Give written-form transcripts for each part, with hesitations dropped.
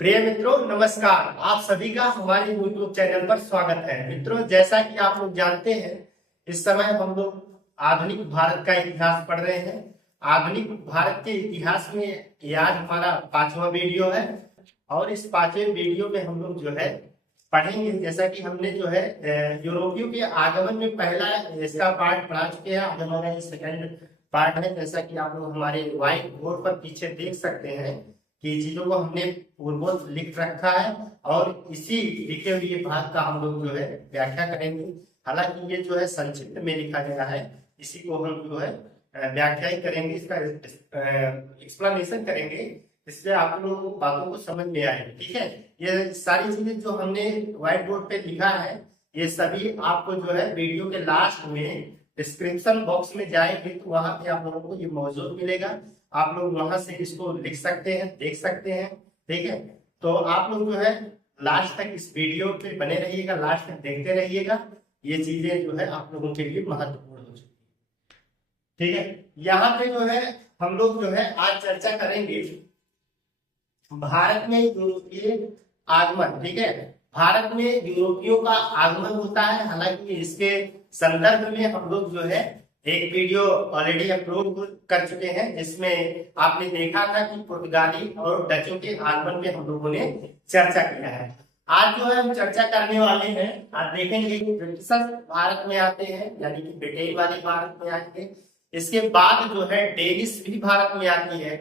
प्रिय मित्रों, नमस्कार। आप सभी का हमारे यूट्यूब चैनल पर स्वागत है। मित्रों, जैसा कि आप लोग जानते हैं, इस समय हम लोग आधुनिक भारत का इतिहास पढ़ रहे हैं। आधुनिक भारत के इतिहास में ये आज हमारा 5वां वीडियो है और इस 5वें वीडियो में हम लोग जो है पढ़ेंगे, जैसा कि हमने जो है यूरोपियों के आगमन में पहला इसका पार्ट पढ़ा चुके हैं। आज हमारा ये सेकंड पार्ट है। जैसा कि आप लोग हमारे व्हाइट बोर्ड पर पीछे देख सकते हैं कि चीजों को हमने पूर्ववत लिख रखा है और इसी लिखे हुए भाग का हम लोग जो है व्याख्या करेंगे। हालांकि ये जो है संक्षिप्त में लिखा गया है, इसी को हम जो है व्याख्या ही करेंगे, इसका एक्सप्लेनेशन करेंगे, इससे आप लोगों को बातों को समझ में आए। ठीक है, ये सारी चीजें जो हमने व्हाइट बोर्ड पे लिखा है, ये सभी आपको जो है वीडियो के लास्ट में डिस्क्रिप्शन बॉक्स में जाएंगे तो वहां पे आप लोगों को ये मौजूद मिलेगा। आप लोग वहां से इसको लिख सकते हैं, देख सकते हैं। ठीक है, तो आप लोग जो है लास्ट तक इस वीडियो पे बने रहिएगा, लास्ट तक देखते रहिएगा। ये चीजें जो है आप लोगों के लिए महत्वपूर्ण हो चुकी है। ठीक है, यहाँ पे जो है हम लोग जो है आज चर्चा करेंगे भारत में यूरोपीय आगमन। ठीक है, भारत में यूरोपियों का आगमन होता है। हालांकि इसके संदर्भ में हम लोग जो है एक वीडियो ऑलरेडी अपलोड कर चुके हैं, जिसमें आपने देखा था कि पुर्तगाली और डचों के आगमन में हम लोगों ने चर्चा किया है। आज जो है हम चर्चा करने वाले हैं, आज देखेंगे कि ब्रिटिशर्स भारत में आते हैं, यानी कि ब्रिटेन वाले भारत में आएंगे। इसके बाद जो है डेनिश भी भारत में आती है।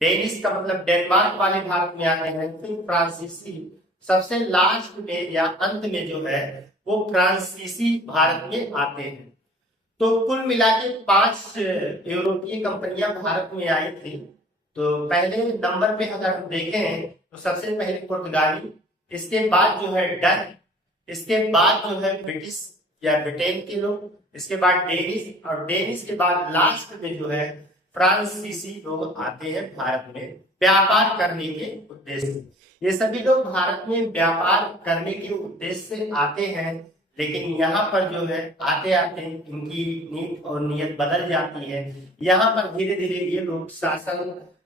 डेनिश का मतलब डेनमार्क वाले भारत में आते हैं। फिर फ्रांसीसी, सबसे लास्ट में या अंत में जो है वो फ्रांसीसी भारत में आते हैं। तो कुल मिला के 5 यूरोपीय कंपनियां भारत में आई थी। तो पहले नंबर पे अगर हम देखें तो सबसे पहले पुर्तगाली, इसके बाद जो है डच, इसके बाद जो है ब्रिटिश या ब्रिटेन के लोग, इसके बाद डेनिश, और डेनिश के बाद लास्ट में जो है फ्रांसीसी लोग आते हैं भारत में व्यापार करने के उद्देश्य से। ये सभी लोग भारत में व्यापार करने के उद्देश्य से आते हैं, लेकिन यहाँ पर जो है आते आते इनकी नीति और नियत बदल जाती है। यहाँ पर धीरे धीरे ये लोग शासन,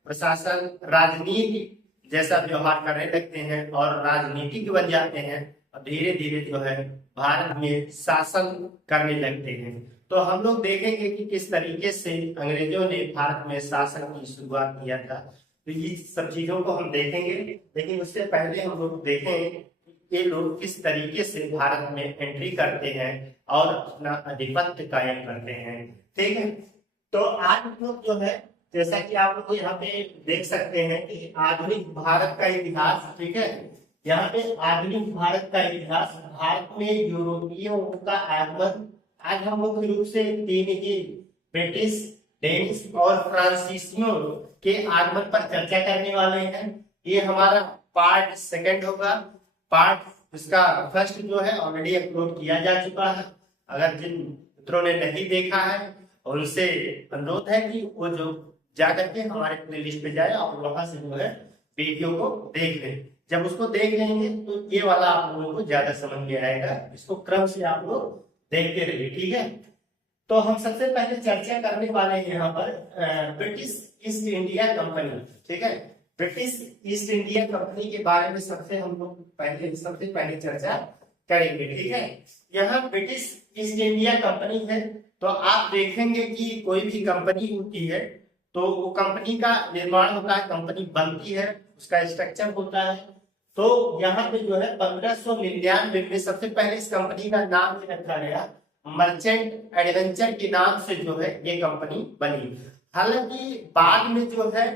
प्रशासन, राजनीति जैसा व्यवहार करने लगते हैं और राजनीतिक बन जाते हैं और धीरे धीरे जो है भारत में शासन करने लगते हैं। तो हम लोग देखेंगे कि किस तरीके से अंग्रेजों ने भारत में शासन की शुरुआत किया था। तो ये सब चीजों को हम देखेंगे, लेकिन उससे पहले हम लोग देखें ये लोग किस तरीके से भारत में एंट्री करते हैं और अपना आधिपत्य कायम करते हैं। ठीक है, तो आज हम लोग जो है, जैसा कि आप लोग यहाँ पे देख सकते हैं कि आधुनिक भारत का इतिहास। ठीक है, यहाँ पे आधुनिक भारत का इतिहास, भारत में यूरोपियों का आगमन। आज हम मुख्य रूप से 3 ही ब्रिटिश, डेनिश और फ्रांसीसियों के आगमन पर चर्चा करने वाले हैं। ये हमारा पार्ट सेकंड होगा। पार्ट इसका फर्स्ट जो है ऑलरेडी अपलोड किया जा चुका है। अगर जिन मित्रों ने नहीं देखा है उनसे अनुरोध है कि वो जो जाकर के हमारे प्लेलिस्ट पे जाए और वहां से जो है वीडियो को देख लें। जब उसको देख लेंगे तो ये वाला आप लोगों को ज्यादा समझ में आएगा। इसको क्रम से आप लोग देखते रहिए। ठीक है, तो हम सबसे पहले चर्चा करने वाले हैं यहाँ पर ब्रिटिश ईस्ट इंडिया कंपनी। ठीक है, ब्रिटिश ईस्ट इंडिया कंपनी के बारे में सबसे पहले चर्चा करेंगे। ठीक है, यहाँ ब्रिटिश ईस्ट इंडिया कंपनी है। तो आप देखेंगे कि कोई भी कंपनी होती है तो वो कंपनी का निर्माण होता है, कंपनी बनती है, उसका स्ट्रक्चर होता है। तो यहाँ पे जो है 1599 में सबसे पहले इस कंपनी का नाम रखा गया मर्चेंट एडवेंचर के नाम से जो है ये कंपनी बनी। हालांकि बाद में जो है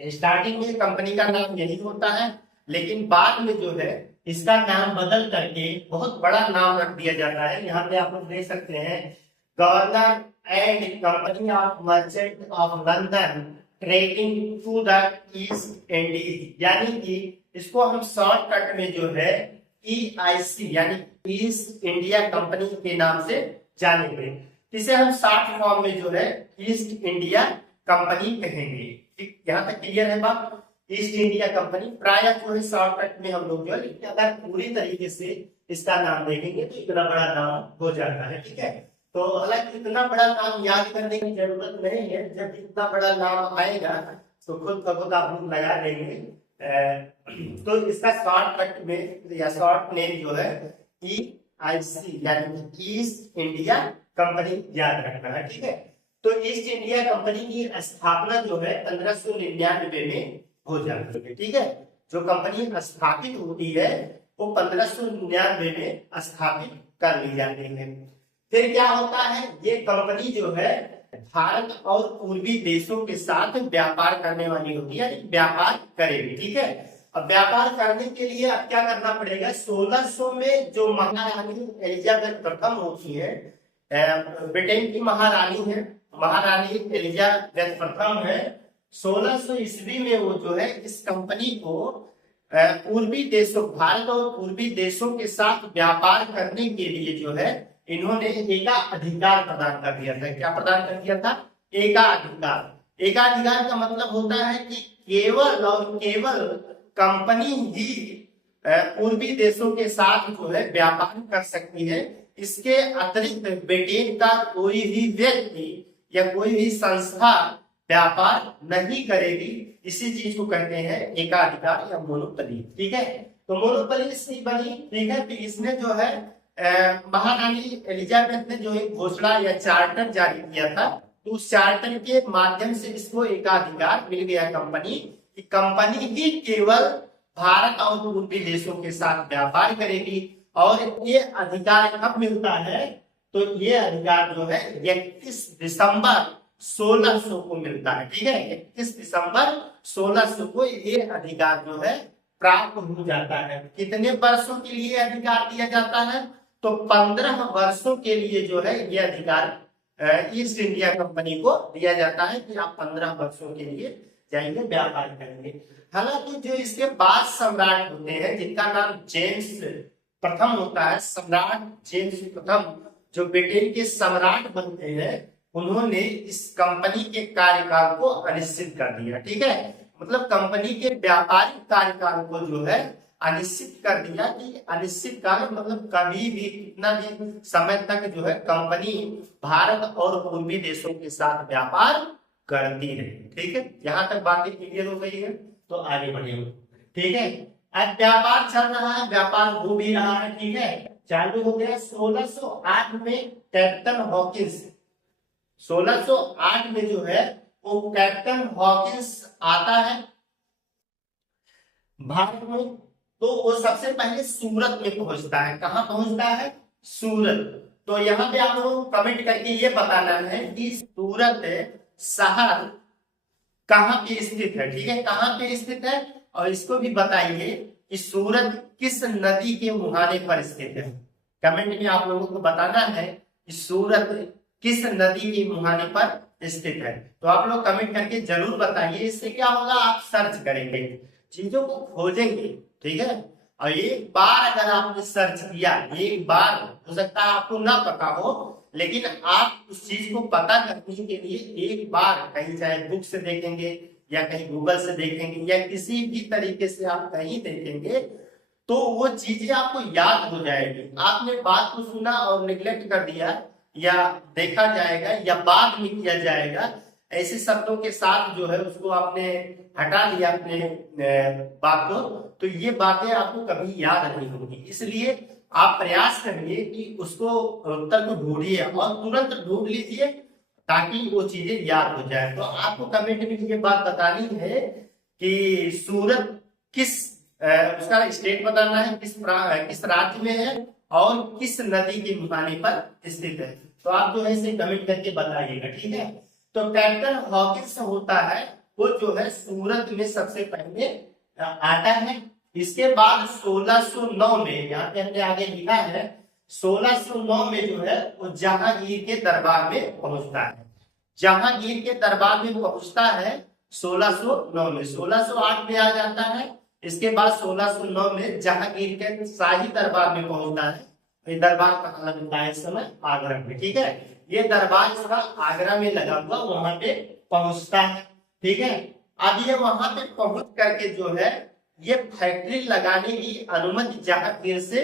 स्टार्टिंग में कंपनी का नाम यही होता है, लेकिन बाद में जो है इसका नाम बदल करके बहुत बड़ा नाम रख दिया जाता है। यहाँ पे आप लोग देख सकते हैं, governor and company of merchant of London trading to the East Indies, यानी कि इसको हम शॉर्टकट में जो है EIC यानी ईस्ट इंडिया कंपनी के नाम से जानेंगे। इसे हम शॉर्ट फॉर्म में जो है ईस्ट इंडिया कंपनी कहेंगे। ठीक, यहाँ तक क्लियर है बात। ईस्ट इंडिया कंपनी प्राय जो है शॉर्टकट में हम लोग जो है, अगर पूरी तरीके से इसका नाम देखेंगे तो इतना बड़ा नाम हो जाता है। ठीक है, तो हालांकि इतना बड़ा नाम याद करने की जरूरत नहीं है, जब इतना बड़ा नाम आएगा तो खुद ब खुद आप लोग लगा देंगे। तो इसका शॉर्टकट में या शॉर्ट नेम जो है EIC यानी कि ईस्ट इंडिया कंपनी याद रखना है, ठीक है। तो ईस्ट इंडिया कंपनी की स्थापना जो है 1599 में हो जाती है, ठीक है। जो कंपनी स्थापित होती है वो 1599 में स्थापित कर ली जाती है। फिर क्या होता है, ये कंपनी जो है भारत और पूर्वी देशों के साथ व्यापार करने वाली होती है, व्यापार करेगी, ठीक है। अब व्यापार करने के लिए अब क्या करना पड़ेगा, 1600 में जो महारानी एलिजाबेथ प्रथम होती है, ब्रिटेन की महारानी है, महारानी एलिजाबेथ प्रथम है, 1600 ईस्वी में वो जो है इस कंपनी को पूर्वी देशों, भारत और पूर्वी देशों के साथ व्यापार करने के लिए जो है इन्होंने एकाधिकार प्रदान कर दिया था। क्या प्रदान कर दिया था, एकाधिकार। एकाधिकार का मतलब होता है कि केवल और केवल कंपनी ही पूर्वी देशों के साथ जो है व्यापार कर सकती है। इसके अतिरिक्त ब्रिटेन का कोई भी व्यक्ति या कोई भी संस्था व्यापार नहीं करेगी। इसी चीज को कहते हैं एकाधिकार या मोनोपोली, ठीक है। तो मोनोपोली इसकी बनी, ठीक है। फिर इसने जो है महारानी एलिजाबेथ ने जो एक घोषणा या चार्टर जारी किया था, तो उस चार्टर के माध्यम से इसको एकाधिकार मिल गया कंपनी कि कंपनी ही केवल भारत और पूर्वी देशों के साथ व्यापार करेगी। और ये अधिकार कब मिलता है, तो ये अधिकार जो है 31 दिसंबर 1600 को मिलता है, ठीक है। 31 दिसंबर 1600 को ये अधिकार जो है प्राप्त हो जाता है। कितने वर्षों के लिए अधिकार दिया जाता है, तो 15 वर्षों के लिए जो है ये अधिकार ईस्ट इंडिया कंपनी को दिया जाता है कि आप 15 वर्षों के लिए जाएंगे व्यापार करेंगे। हालांकि जो इसके बाद सम्राट होते हैं जिनका नाम जेम्स प्रथम होता है, सम्राट जेम्स प्रथम जो ब्रिटेन के सम्राट बनते हैं, उन्होंने इस कंपनी के कार्यकाल को अनिश्चित कर दिया, ठीक है। मतलब कंपनी के व्यापारिक कार्यकाल को जो है अनिश्चित कर दिया कि अनिश्चित काल मतलब कभी भी कितना भी समय तक जो है कंपनी भारत और पूर्वी देशों के साथ व्यापार करती रहे, ठीक है। यहाँ तक बातें क्लियर हो गई है, तो आगे बढ़े, ठीक है। अब व्यापार चल रहा है, व्यापार हो भी रहा है, ठीक है। चालू हो गया 1608 में कैप्टन हॉकिंस, 1608 में जो है वो कैप्टन हॉकिंस आता है भारत में। तो वो सबसे पहले सूरत में पहुंचता है। कहां पहुंचता है, सूरत। तो यहाँ पे आप लोग कमेंट करके ये बताना है कि सूरत शहर कहां पे स्थित है, ठीक है, कहां पे स्थित है। और इसको भी बताइए कि सूरत किस नदी के मुहाने पर स्थित है। कमेंट में आप लोगों को बताना है कि सूरत किस नदी के मुहाने पर स्थित है। तो आप लोग कमेंट करके जरूर बताइए। इससे क्या होगा, आप सर्च करेंगे, चीजों को खोजेंगे, ठीक है। और एक बार अगर आपने सर्च किया, एक बार, हो सकता है आपको ना पता हो, लेकिन आप उस चीज को पता करने के लिए एक बार कहीं चाहे बुक से देखेंगे या कहीं गूगल से देखेंगे या किसी भी तरीके से आप कहीं देखेंगे, तो वो चीजें आपको याद हो जाएगी। आपने बात को सुना और निगलेक्ट कर दिया या देखा जाएगा या बाद में किया जाएगा, ऐसे शब्दों के साथ जो है उसको आपने हटा लिया अपने बात को, तो ये बातें आपको कभी याद नहीं होगी। इसलिए आप प्रयास करिए कि उसको उत्तर को ढूंढिए और तुरंत ढूंढ लीजिए ताकि वो चीजें याद हो जाए। तो आपको कमेंट में ये बात बतानी है कि सूरत किस उसका स्टेट बताना है, किस राज्य में है और किस नदी के मुहाने पर स्थित है। तो आप जो है इसे कमेंट करके बताइएगा, ठीक है। तो कैप्टन हॉकिंस होता है वो जो है सूरत में सबसे पहले आता है। इसके बाद 1609 में, यहाँ पे हमने आगे लिखा है 1609 में जो है वो जहांगीर के दरबार में पहुंचता है। जहांगीर के दरबार में पहुंचता है 1609 में, 1608 में आ जाता है। इसके बाद 1609 में जहांगीर के शाही दरबार में पहुंचता है। ये दरबार कहाँ लगता है इस समय, आगरा में, ठीक है। ये दरबार इसका आगरा में लगा हुआ, वहां पे पहुंचता है, ठीक है। अब ये वहां पे पहुंच करके जो है ये फैक्ट्री लगाने की अनुमति जहांगीर से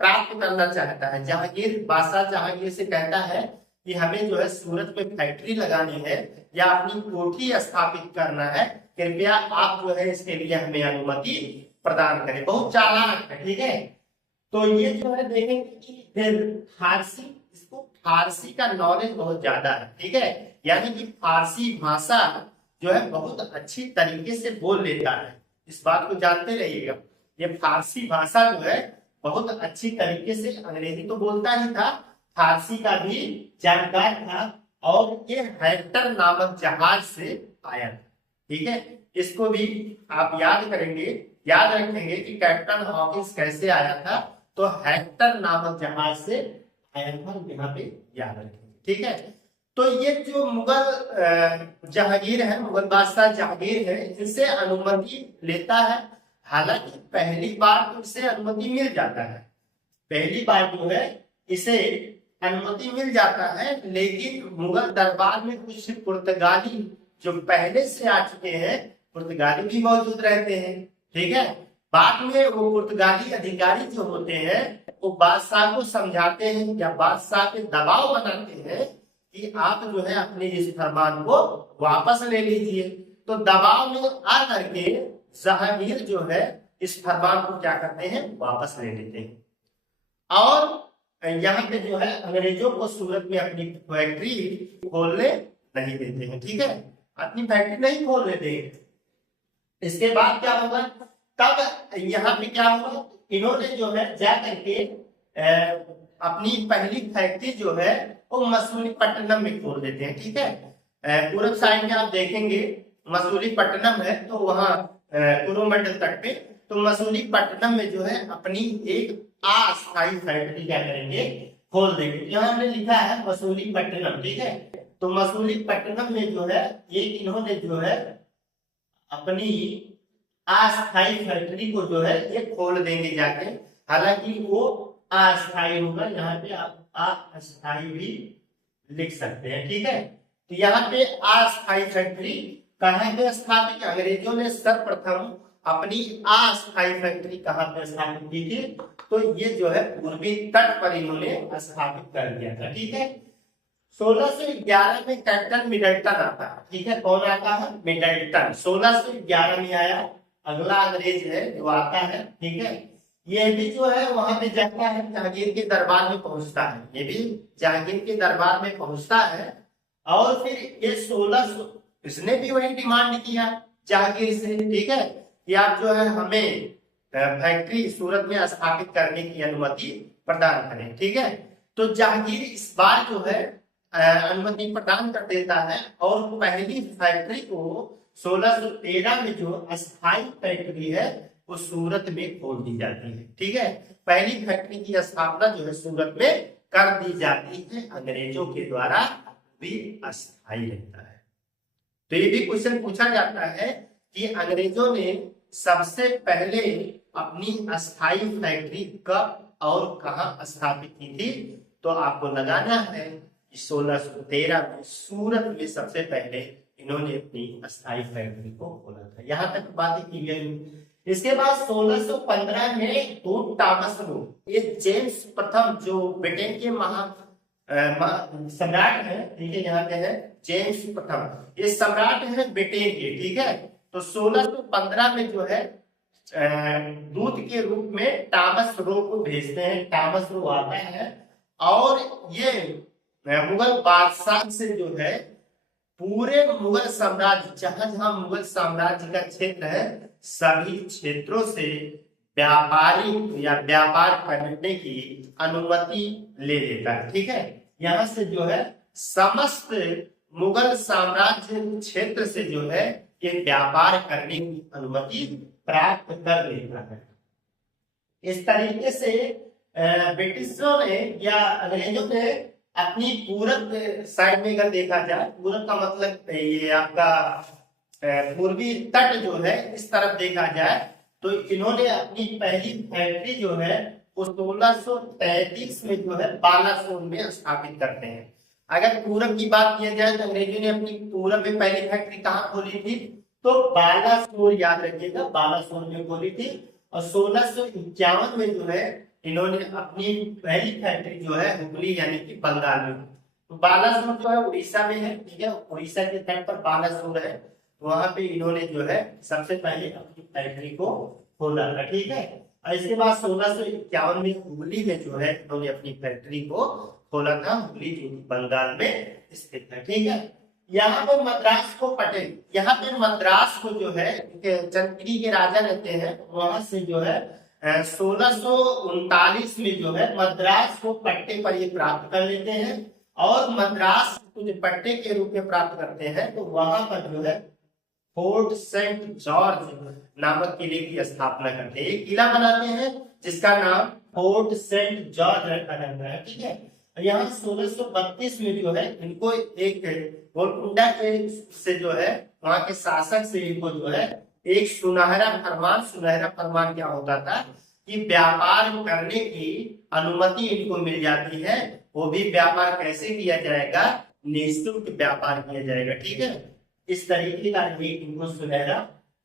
प्राप्त करना चाहता है। जहांगीर बादशाह जहांगीर से कहता है कि हमें जो है सूरत में फैक्ट्री लगानी है या अपनी कोठी स्थापित करना है, कृपया आप जो है इसके लिए हमें अनुमति प्रदान करें। बहुत चालाक है, ठीक है। तो ये जो है देखेंगे कि फिर फारसी, इसको फारसी का नॉलेज बहुत ज्यादा है, ठीक है। यानी कि फारसी भाषा जो है बहुत अच्छी तरीके से बोल लेता है, इस बात को जानते रहिएगा। ये फारसी भाषा जो है बहुत अच्छी तरीके से, अंग्रेजी तो बोलता ही था, फारसी का भी जानकार था, और ये हेक्टर नामक जहाज से आया था, ठीक है। इसको भी आप याद करेंगे, याद रखेंगे कि कैप्टन हॉकिंस कैसे आया था, तो हेक्टर नामक जहाज से आया था, यहाँ पे याद रखेंगे, ठीक है। तो ये जो मुगल जहांगीर है, मुगल बादशाह जहांगीर है, इनसे अनुमति लेता है। हालांकि पहली बार तो इसे अनुमति मिल जाता है, पहली बार जो है इसे अनुमति मिल जाता है, लेकिन मुगल दरबार में कुछ पुर्तगाली जो पहले से आ चुके हैं, पुर्तगाली भी मौजूद रहते हैं, ठीक है। बाद में वो पुर्तगाली अधिकारी जो होते हैं वो बादशाह को समझाते हैं या बादशाह पे दबाव बनाते हैं कि आप जो है अपने इस फरमान को वापस ले लीजिए। तो दबाव में आ करके जहांगीर जो है इस फरमान को क्या करते हैं, वापस ले लेते हैं। और यहाँ पे जो है अंग्रेजों को सूरत में अपनी फैक्ट्री खोलने नहीं देते हैं, ठीक है, अपनी फैक्ट्री नहीं खोलने देंगे। इसके बाद क्या होगा, तब यहाँ पे क्या होगा, इन्होंने जो है जा करके अपनी पहली फैक्ट्री जो है वो मसूलीपट्टनम में खोल देते हैं, ठीक है। पूर्व साइड में आप देखेंगे मसूलीपट्टनम है, तो वहाँ कोरोमंडल तट पे, तो मसूलीपट्टनम में जो है अपनी एक अस्थायी फैक्ट्री क्या करेंगे, खोल देंगे। यहाँ हमने लिखा है मसूलीपट्टनम, ठीक है। तो मसूलीपट्टनम में जो है ये इन्होंने जो है अपनी अस्थायी फैक्ट्री को जो है ये खोल देंगे जाके। हालांकि वो अस्थायी होगा, यहाँ पे आप अस्थायी भी लिख सकते हैं, ठीक है। तो यहाँ पे अस्थायी फैक्ट्री कहाँ पे स्थापित, अंग्रेजों ने सर्वप्रथम अपनी अस्थायी फैक्ट्री कहाँ पे स्थापित की थी, तो ये जो है पूर्वी तट पर इन्होंने स्थापित कर दिया था, ठीक है। 1611 में कैप्टन मिडल्टन आता है, ठीक है। कौन आता है, मिडल्टन 1611 में आया। अगला अंग्रेज है जो आता है, ठीक है। ये भी जो है वहां पे जाता है, जहांगीर के दरबार में पहुंचता है, ये भी जहांगीर के दरबार में पहुंचता है। और फिर ये 1600 इसने भी वही डिमांड किया जहांगीर से, ठीक है, कि आप जो है हमें फैक्ट्री सूरत में स्थापित करने की अनुमति प्रदान करें, ठीक है। तो जहांगीर इस बार जो है अनुमति प्रदान कर देता है, और पहली फैक्ट्री को 1613 में जो अस्थायी फैक्ट्री है वो सूरत में खोल दी जाती है, ठीक है। पहली फैक्ट्री की स्थापना जो है सूरत में कर दी जाती है अंग्रेजों के द्वारा, भी अस्थायी रहता है। तो ये भी क्वेश्चन पूछा जाता है कि अंग्रेजों ने सबसे पहले अपनी अस्थायी फैक्ट्री कब और कहां स्थापित की थी, तो आपको लगाना है 1613 में सूरत में सबसे पहले इन्होंने अपनी अस्थायी फैक्ट्री को खोला था। यहाँ तक बातें क्लियर हुई। इसके बाद 1615 में टॉमस लो, ये जेम्स प्रथम जो ब्रिटेन के सम्राट है, ठीक है, यहाँ पे है जेम्स प्रथम, ये सम्राट है ब्रिटेन के, ठीक है। तो 1615 में जो है दूत के रूप में टॉमस लो को भेजते हैं, टॉमस लो आता है, और ये मुगल बादशाह से जो है पूरे मुगल साम्राज्य, जहां जहां मुगल साम्राज्य का क्षेत्र है, सभी क्षेत्रों से व्यापारी या व्यापार करने की अनुमति ले लेता है, ठीक है। यहाँ से जो है समस्त मुगल साम्राज्य क्षेत्र से जो है ये व्यापार करने की अनुमति प्राप्त कर लेता है। इस तरीके से ब्रिटिशों ने या अंग्रेजों ने अपनी पूरब साइड में अगर देखा जाए, पूरब का मतलब ये आपका पूर्वी तट जो है इस तरफ देखा जाए, तो इन्होंने अपनी पहली फैक्ट्री जो है वो 1633 में जो है बालासोर में स्थापित करते हैं। अगर पूरब की बात किया जाए तो अंग्रेजों ने अपनी पूरब में पहली फैक्ट्री कहाँ खोली थी, तो बालासोर, याद रखिएगा, बालासोर में खोली थी। और 1651 में जो है इन्होंने अपनी पहली फैक्ट्री जो है हुगली यानी कि बंगाल में तो बालासोर जो है उड़ीसा में है, ठीक है, उड़ीसा के तट पर बालासोर है। वहां पे इन्होंने जो है सबसे पहले अपनी फैक्ट्री को खोला था, ठीक है। और इसके बाद 1651 में हुगली में जो है इन्होंने अपनी फैक्ट्री को खोला था, हुगली जो बंगाल में स्थित है, ठीक है। यहाँ पे मद्रास को पटेल, यहाँ पे मद्रास को जो है चंद्रगिरी के राजा रहते हैं, वहां से जो है 1639 में जो है मद्रास को पट्टे पर ये प्राप्त कर लेते हैं। और मद्रास को जो पट्टे के रूप में प्राप्त करते हैं तो वहां पर जो है फोर्ट सेंट जॉर्ज नामक किले की स्थापना करते हैं। एक किला बनाते हैं जिसका नाम फोर्ट सेंट जॉर्ज रखा जाता है, ठीक है। यहाँ 1632 में जो है इनको एक गोलकुंडा के से जो है वहां के शासक से इनको जो है एक सुनहरा फरमान क्या होता था कि व्यापार करने की अनुमति इनको मिल जाती है। वो भी व्यापार कैसे किया जाएगा, निःशुल्क व्यापार किया जाएगा, ठीक है। इस तरीके का एक इनको सुनहरा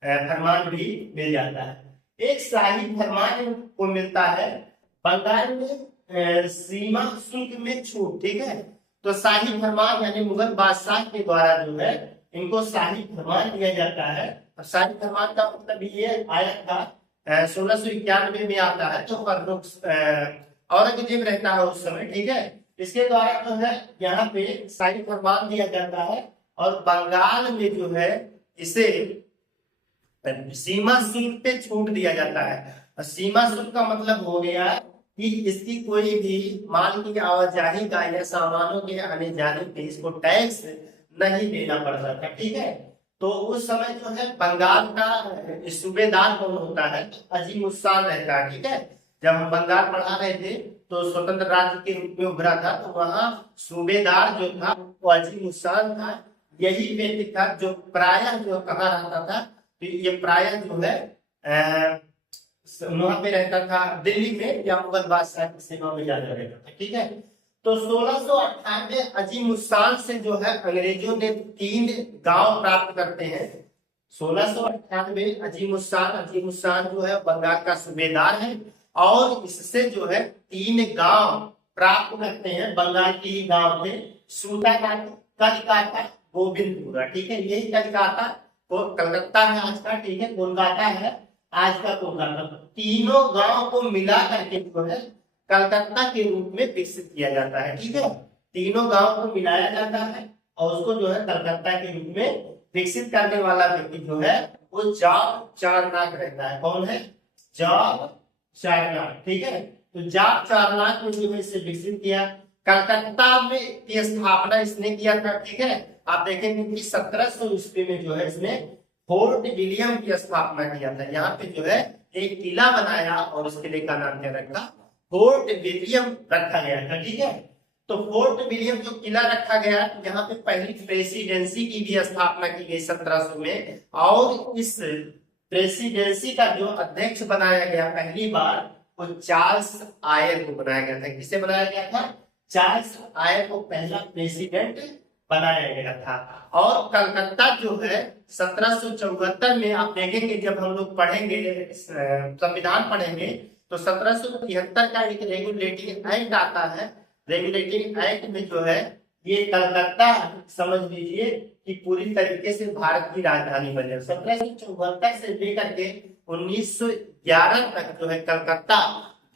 फरमान भी मिल जाता है। एक शाही फरमान को मिलता है बंगाल में सीमा शुल्क में छूट, ठीक है। तो शाही फरमान यानी मुगल बादशाह के द्वारा जो है इनको शाही फरमान दिया जाता है। और शाही फरमान का मतलब ये आया था 1691 में आता है, तो औरंगजेब रहता है उस समय, ठीक है। इसके द्वारा जो है यहाँ पे शाही फरमान दिया जाता है और बंगाल में जो है इसे सीमा शुल्क पे छूट दिया जाता है। और सीमा शुल्क का मतलब हो गया कि इसकी कोई भी माल की आवाजाही का या सामानों के आने जाने पे इसको टैक्स नहीं देना पड़ता था, ठीक है। तो उस समय जो है बंगाल का सूबेदार कौन होता है, अजीम उस्सान रहता है, ठीक है। जब हम बंगाल पढ़ा रहे थे तो स्वतंत्र राज्य के रूप में उभरा था, तो वहाँ सूबेदार जो था वो अजीम उस्सान था। यही व्यक्ति था जो प्रायः जो कहाँ रहता था, तो ये प्रायः जो है वहां पे रहता था दिल्ली में या मुगल बादशाह की सेवा में जाता रहता था, ठीक है। तो 1698 अजीम उस्सान से जो है अंग्रेजों ने 3 गांव प्राप्त करते हैं। 1698 अजीम उस्सान जो है बंगाल का सूबेदार है और इससे जो है 3 गांव प्राप्त करते हैं। बंगाल के ही गांव थे, सूताघाट, कलकाता, गोविंदपुरा, ठीक है। यही कलकाता को कलकत्ता है आज का, ठीक है, कोलकाता है आज का कोलकाता। तीनों गांव को मिला करके जो है कलकत्ता के रूप में विकसित किया जाता है, ठीक है। तीनों गांव को मिलाया जाता है और उसको जो है कलकत्ता के रूप में विकसित करने वाला व्यक्ति जो है वो जॉब चारनाक रहता है। कौन है? जॉब चारनाक, ठीक है। तो जॉब चारनाक ने जो है इसे विकसित किया। कलकत्ता में की स्थापना इसने किया था, ठीक है। आप देखेंगे कि 1700 ईस्वी में जो है इसने फोर्ट विलियम की स्थापना किया था। यहाँ पे जो है एक किला बनाया और उस किले का नाम क्या रखा? फोर्ट विलियम रखा गया था, ठीक है। तो फोर्ट विलियम जो किला रखा गया, यहाँ पे पहली प्रेसिडेंसी की भी स्थापना की गई 1700 में। और इस प्रेसिडेंसी का जो अध्यक्ष बनाया गया पहली बार वो चार्ल्स आयर को बनाया गया था। किसे बनाया गया था? चार्ल्स आयर को पहला प्रेसिडेंट बनाया गया था। और कलकत्ता जो है 1774 में आप देखेंगे, जब हम लोग पढ़ेंगे संविधान पढ़ेंगे तो 1773 का एक रेगुलेटिंग एक्ट आता है। रेगुलेटिंग एक्ट में जो है ये कलकत्ता समझ लीजिए कि पूरी तरीके से भारत की राजधानी बने। 1774 से लेकर के 1911 तक जो है कलकत्ता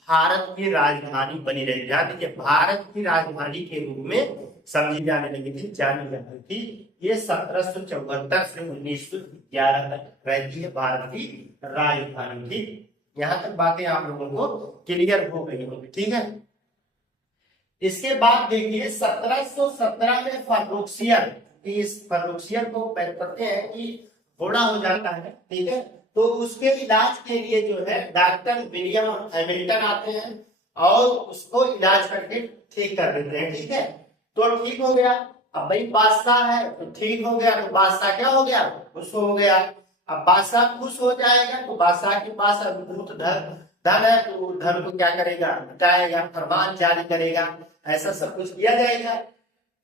भारत की राजधानी बनी रही। ध्यान दीजिए, भारत की राजधानी के रूप में समझी जाने लगी थी, जानी जाती थी। ये 1774 से 1911 तक रहती है भारत की राजधानी थी। यहाँ तक बातें आप लोगों को क्लियर हो गई होगी, ठीक है। इसके बाद देखिए 1717 में फर्रुखसियर, इस फर्रुखसियर को कहते हैं कि घोड़ा हो जाता है, ठीक है। तो उसके इलाज के लिए जो है डॉक्टर विलियम हैमिल्टन आते हैं और उसको इलाज करके ठीक कर देते हैं, ठीक है। तो ठीक हो गया। अब भाई बादशाह है तो ठीक हो गया, तो बादशाह क्या हो गया? खुश हो गया। अब बादशाह खुश हो जाएगा तो बादशाह के पास अद्भुत धन है, तो धन को क्या करेगा? लुटाएगा, फरमान जारी करेगा, ऐसा सब कुछ किया जाएगा।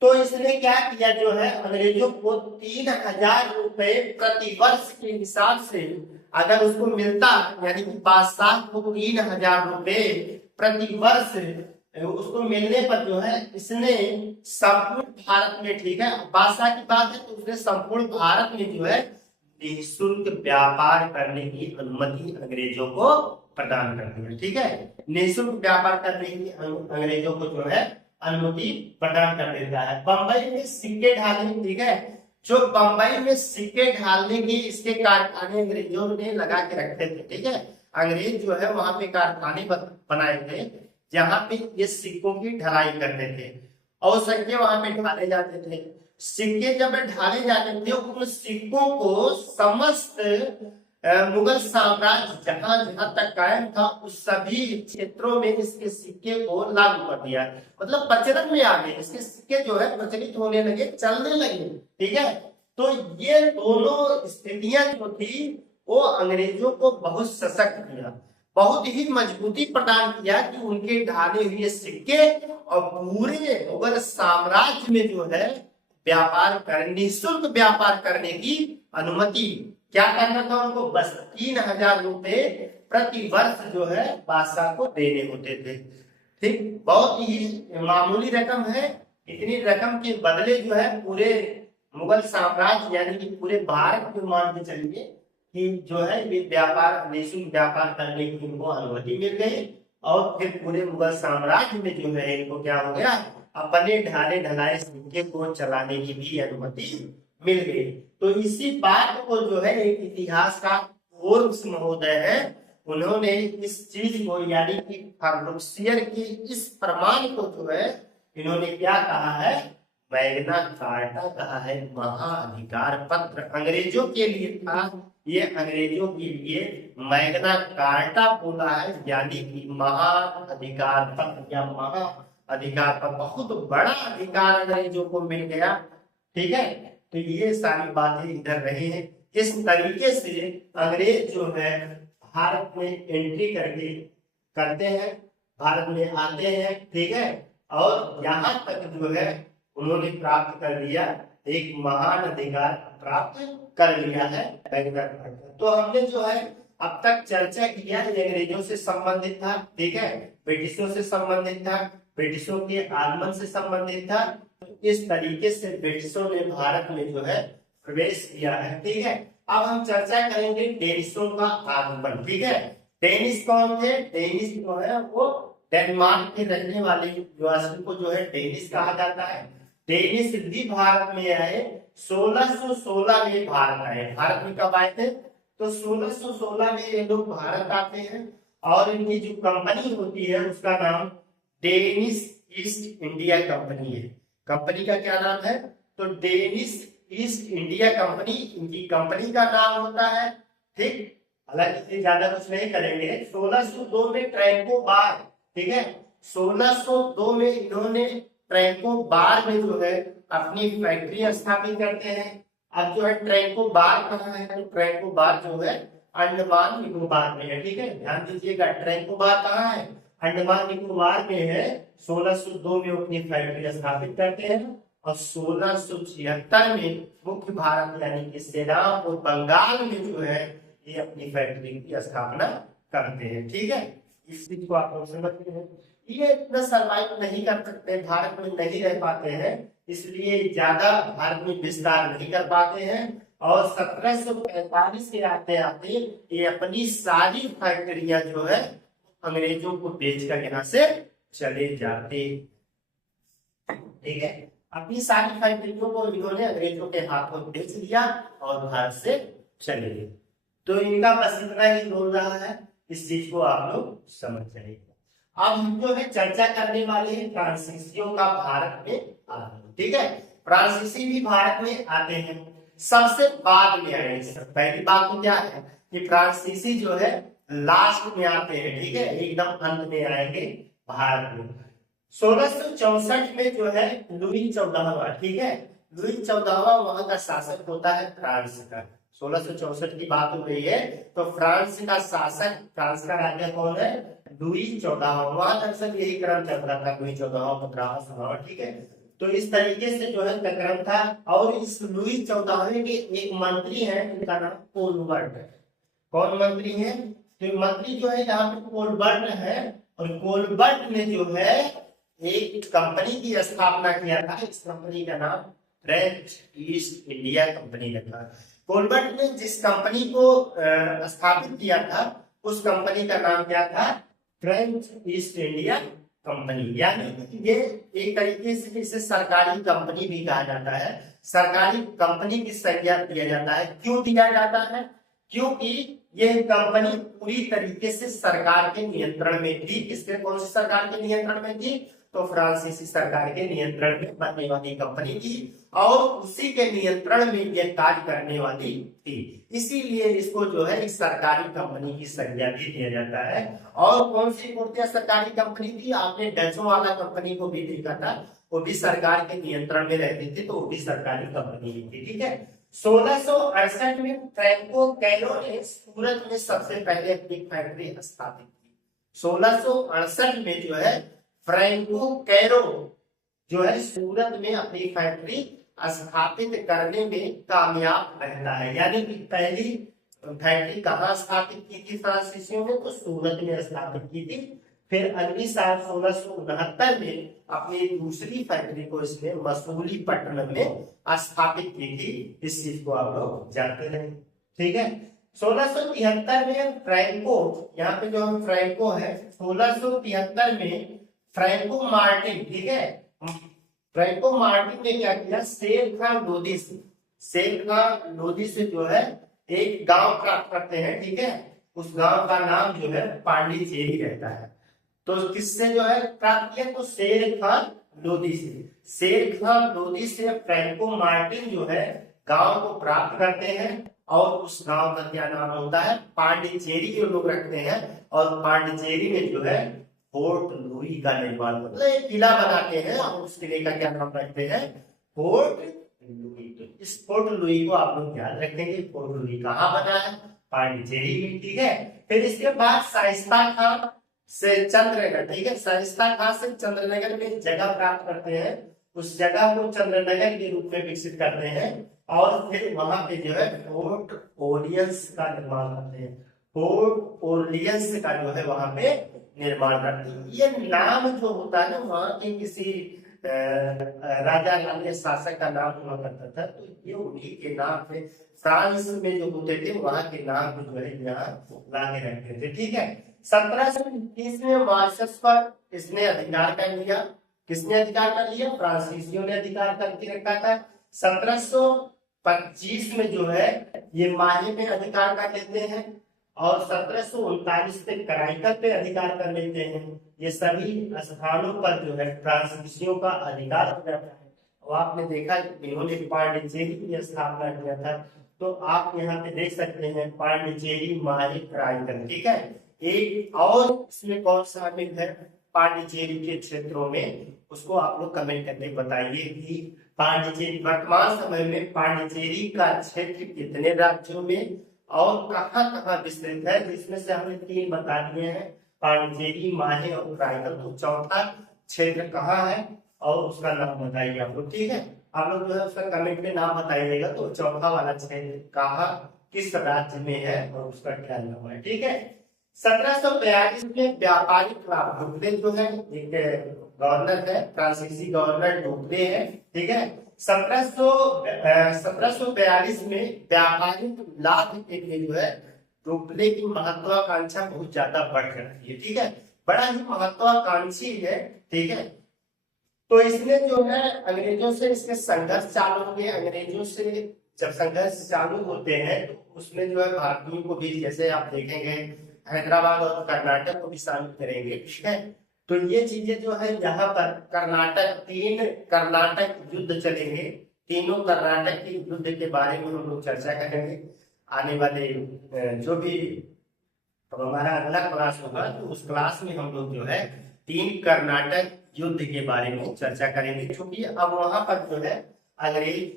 तो इसने क्या किया, जो है अंग्रेजों को 3000 रुपए प्रति वर्ष के हिसाब से अगर उसको मिलता, यानी कि बादशाह को 3000 रुपए प्रति वर्ष उसको मिलने पर जो है इसने संपूर्ण भारत में, ठीक है, बादशाह की बात है तो उसने संपूर्ण भारत में जो है निःशुल्क व्यापार करने की अनुमति अंग्रेजों को प्रदान कर दिया। ठीक है, निःशुल्क व्यापार करने की अंग्रेजों को जो है अनुमति प्रदान कर देता है। बंबई में सिक्के ढालने, ठीक है, जो बंबई में सिक्के ढालने की इसके कारखाने अंग्रेजों ने लगा के रखे थे। ठीक है, अंग्रेज जो है वहां पे कारखाने बनाए थे जहां पे ये सिक्कों की ढलाई करते थे और सिक्के वहां पे ढाले जाते थे। सिक्के जब ढाले जाते थे उन सिक्कों को समस्त मुगल साम्राज्य जहां जहां तक कायम था उस सभी क्षेत्रों में इसके सिक्के को लागू कर दिया, मतलब प्रचलन में आ गए, इसके सिक्के जो है प्रचलित होने लगे, चलने लगे। ठीक है, तो ये दोनों स्थितियां जो थी वो अंग्रेजों को बहुत सशक्त किया, बहुत ही मजबूती प्रदान किया कि उनके ढाले हुए सिक्के और पूरे मुगल साम्राज्य में जो है व्यापार कर, निःशुल्क व्यापार करने की अनुमति। क्या करना था उनको? बस 3000 रुपए प्रति वर्ष जो है बादशाह को देने होते थे। ठीक, बहुत ही मामूली रकम है। इतनी रकम के बदले जो है पूरे मुगल साम्राज्य यानी कि पूरे भारत को मान के चलिए कि जो है ये व्यापार, निःशुल्क व्यापार करने की इनको अनुमति मिल गई और फिर पूरे मुगल साम्राज्य में जो है इनको क्या हो गया, अपने ढाले ढलाए सिक्के को चलाने की भी अनुमति मिल गई। तो इसी बात को जो है एक इतिहासकार फोर्ब्स महोदय है, उन्होंने इस चीज को यानी कि फर्रुखसियर के इस प्रमाण को जो है इन्होंने क्या कहा है, मैग्ना कार्टा कहा है, महाअधिकार पत्र अंग्रेजों के लिए था, ये अंग्रेजों के लिए मैग्ना कार्टा बोला है, यानी कि महाअधिकार पत्र या महाअधिकार पत्र, बहुत बड़ा अधिकार अंग्रेजों को मिल गया। ठीक है, तो ये सारी बातें इधर रही हैं। इस तरीके से अंग्रेज जो है भारत में एंट्री करते हैं, भारत में आते हैं। ठीक है, और यहाँ तक जो है उन्होंने प्राप्त कर लिया, एक महान अधिकार प्राप्त कर लिया है। तो हमने जो है अब तक चर्चा किया है अंग्रेजों से संबंधित था, ठीक है, ब्रिटिशों से संबंधित था, ब्रिटिशों के आगमन से संबंधित था। इस तरीके से ब्रिटिशों ने भारत में जो है प्रवेश किया है। ठीक है, अब हम चर्चा करेंगे डेनिशों का आगमन। ठीक है, डेनिश कौन थे? डेनिश जो है वो डेनमार्क के रहने वाले निवासियों को जो है डेनिश कहा जाता है। डेनिश भी भारत में आए 1616 में भारत आए। भारत में कब आए थे? तो 1616 में ये लोग भारत आते हैं और इनकी जो कंपनी होती है उसका नाम डेनिश ईस्ट इंडिया कंपनी है। कंपनी का क्या नाम है? तो डेनिश ईस्ट इंडिया कंपनी इनकी कंपनी का नाम होता है। ठीक, हालांकि ज्यादा कुछ नहीं करेंगे। 1602 में ट्रैंको बार, ठीक है, 1602 में इन्होंने ट्रैंको बार में जो है अपनी फैक्ट्री स्थापित करते हैं। अब जो है ट्रैंको बार कहाँ है? तो ट्रैंको बार जो है अंडमान निकोबार में है। ठीक है, ध्यान दीजिएगा, ट्रैंको बार कहाँ है? अंडमान निकोबार में है। 1602 में अपनी फैक्ट्री स्थापित करते हैं और 1676 में मुख्य भारत यानी कि सेराम और बंगाल में जो है ये अपनी फैक्ट्री की स्थापना करते हैं। ठीक है, इस चीज को आप लोग समझते हैं। ये इतना सर्वाइव नहीं कर सकते, भारत में नहीं रह पाते हैं, इसलिए ज्यादा भारत में विस्तार नहीं कर पाते हैं और 1745 के आते आते ये अपनी सारी फैक्ट्रियां जो है अंग्रेजों को बेचकर यहाँ से चले जाते। ठीक है, अपनी सारी फैक्ट्रियों को इन्होंने अंग्रेजों के हाथों बेच दिया और भारत से चले गए। तो इनका बस इतना ही रोल रहा है, इस चीज को आप लोग समझ जाइए। अब हम जो है चर्चा करने वाले हैं फ्रांसीसियों का भारत में आगमन। ठीक है, फ्रांसीसी भी भारत में आते हैं, सबसे बाद में आए। पहली बात तो क्या है कि फ्रांसीसी जो है लास्ट में आते हैं। ठीक है, एकदम अंत में आएंगे भारत में। 1664 में जो है लुई 14वां, ठीक है, लुई 14वां वहां का शासक होता है फ्रांस का। 1664 की बात हो रही है तो फ्रांस का शासक, फ्रांस का राजा कौन है? लुई 14वां। दरअसल यही क्रम चल रहा था, लुई 14वां, 15वां, 16वां। ठीक है, तो इस तरीके से जो है क्रम था। और इस लुई 14वें के एक मंत्री हैं उनका नाम कोलबर्ट है। कौन मंत्री है? तो मंत्री जो है यहाँ पे कोलबर्ट है और कोलबर्ट ने जो है एक कंपनी की स्थापना किया था। इस कंपनी का नाम फ्रेंच ईस्ट इंडिया कंपनी रखा। कोलबर्ट ने जिस कंपनी को स्थापित किया था उस कंपनी का नाम क्या था? French east India company. यानी ये एक तरीके से इसे सरकारी कंपनी भी कहा जाता है, सरकारी कंपनी की संज्ञा दिया जाता है। क्यों दिया जाता है? क्योंकि यह कंपनी पूरी तरीके से सरकार के नियंत्रण में थी। किसके? कौन सी सरकार के नियंत्रण में थी? तो फ्रांसीसी सरकार के नियंत्रण में बनने वाली कंपनी थी और उसी के नियंत्रण में यह कार्य करने वाली थी। इसीलिए इसको जो है एक सरकारी कंपनी की संज्ञा भी दिया जाता है। और कौन सी मूर्तियां सरकारी कंपनी थी? आपने डचों वाला कंपनी को भी देखा था, वो भी सरकार के नियंत्रण में रहती थी, तो वो भी सरकारी कंपनी थी। ठीक है। 1668 में फ्रैंको कैरो ने सूरत में सबसे पहले अपनी फैक्ट्री स्थापित की। 1668 में जो है फ्रैंको कैरो जो है सूरत में अपनी फैक्ट्री स्थापित करने में कामयाब रहता है। यानी कि पहली फैक्ट्री कहाँ स्थापित की थी फ्रांसीसियों ने? तो सूरत में स्थापित की थी। फिर अगली साल 1669 में अपनी दूसरी फैक्ट्री को इसने मसूलीपट्टनम में स्थापित की थी। इस चीज को आप लोग जानते हैं। ठीक है। 1673 में फ्रैंको, यहाँ पे जो फ्रैंको है, 1673 में फ्रैंको मार्टिन, ठीक है, फ्रैंको मार्टिन ने क्या किया? शेर खान लोदी से जो है एक गांव प्राप्त करते हैं। ठीक है। उस गांव का नाम जो है पांडिचेरी रहता है। तो किससे जो है प्राप्त किया? तो शेर खान लोदी से फ्रैंको मार्टिन जो है गांव को प्राप्त करते हैं और उस गांव का क्या नाम होता है? पांडिचेरी जो लोग रखते हैं। और पांडिचेरी में जो है फोर्ट लुई का निर्माण, मतलब एक किला बनाते हैं और उस किले का क्या नाम रखते हैं? Fort Louis. तो इस फोर्ट लुई को आप लोग याद रखेंगे। फोर्ट लुई कहाँ बना है? पांडिचेरी में। ठीक है। फिर इसके बाद शाइस्ता खां से चंद्रनगर, ठीक है, शाइस्ता खां से चंद्रनगर में जगह प्राप्त करते हैं। उस जगह को चंद्रनगर के रूप में विकसित करते हैं और फिर वहां पे जो है फोर्ट ओलियंस का निर्माण करते हैं। फोर्ट ओलियंस का जो है वहां पे निर्माण करते हैं। ये नाम जो होता है ना वहां के किसी राजा या शासक का नाम हुआ करता था, तो ये उन्हीं के नाम पे फ्रांस में जो होते थे वहां के नाम जो है यहाँ लाके रखते थे। ठीक है। 1721 में मॉरिशस पर इसने अधिकार कर लिया। किसने अधिकार कर लिया? फ्रांसीसियों ने अधिकार करके रखा था। 1725 में जो है ये माहे में अधिकार कर लेते हैं और 1739 में कराईकत पे अधिकार कर लेते हैं। ये सभी स्थानों पर जो है फ्रांसीसियों का अधिकार हो जाता है। और आपने देखा इन्होंने पांडिचेरी की स्थापना किया था, तो आप यहाँ पे देख सकते हैं पांडिचेरी, माहे, कराईकत। ठीक है। एक और इसमें कौन शामिल है पांडिचेरी के क्षेत्रों में, उसको आप लोग कमेंट करके बताइए कि पांडिचेरी वर्तमान समय में पांडिचेरी का क्षेत्र कितने राज्यों में और कहाँ विस्तृत है। जिसमें से हमने 3 बता दिए हैं, पांडिचेरी, माहे और कराईकत। तो चौथा क्षेत्र कहाँ है और उसका नाम बताइए आप लोग। ठीक है। आप लोग जो है उसका कमेंट में नाम बताइएगा। तो चौथा वाला क्षेत्र कहाँ, किस राज्य में है और उसका क्या नाम है। ठीक है। 1742 में व्यापारी डुप्ले जो है एक गवर्नर है, फ्रांसीसी गवर्नर डुप्ले है। ठीक है। 1742 में व्यापारिक लाभ के लिए जो है डुप्ले की महत्वाकांक्षा बहुत ज्यादा बढ़ जाती है। ठीक है। बड़ा ही महत्वाकांक्षी है। ठीक है। तो इसने जो है अंग्रेजों से इसके संघर्ष चालू हुए। अंग्रेजों से जब संघर्ष चालू होते हैं तो उसमें जो है भारतीयों को भी, जैसे आप देखेंगे हैदराबाद और कर्नाटक को भी शामिल करेंगे। ठीक है। तो ये चीजें जो है यहाँ पर तीन कर्नाटक युद्ध चलेंगे। तीनों कर्नाटक के युद्ध के बारे में हम लोग चर्चा करेंगे आने वाले जो भी हमारा अगला क्लास होगा, तो उस क्लास में हम लोग जो है 3 कर्नाटक युद्ध के बारे में चर्चा करेंगे। क्योंकि अब वहां पर जो है अंग्रेज,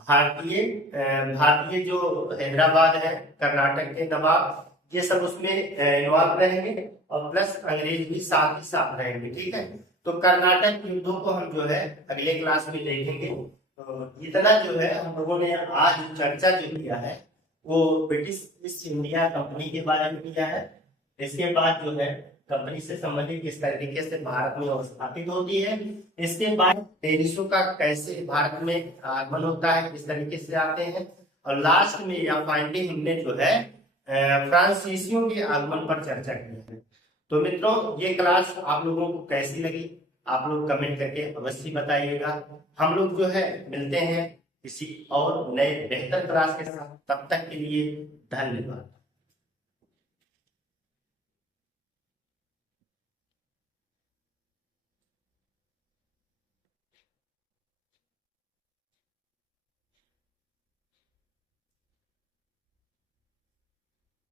भारतीय जो हैदराबाद है, कर्नाटक के नवाब, ये सब उसमें इन्वॉल्व रहेंगे और प्लस अंग्रेज भी साथ ही साथ रहेंगे। ठीक है। तो कर्नाटक युद्धों को हम जो है अगले क्लास में देखेंगे। तो इतना जो है हम लोगों ने आज चर्चा जो किया है वो ब्रिटिश ईस्ट इंडिया कंपनी के बारे में किया है। इसके बाद जो है कंपनी से संबंधित किस तरीके से भारत में स्थापित होती है, इसके बाद टेरिसों का कैसे भारत में आगमन होता है, किस तरीके से आते हैं, और लास्ट में या फाइनली हमने जो है फ्रांसीसियों के आगमन पर चर्चा की है। तो मित्रों, ये क्लास आप लोगों को कैसी लगी आप लोग कमेंट करके अवश्य बताइएगा। हम लोग जो है मिलते हैं किसी और नए बेहतर क्लास के साथ, तब तक के लिए धन्यवाद।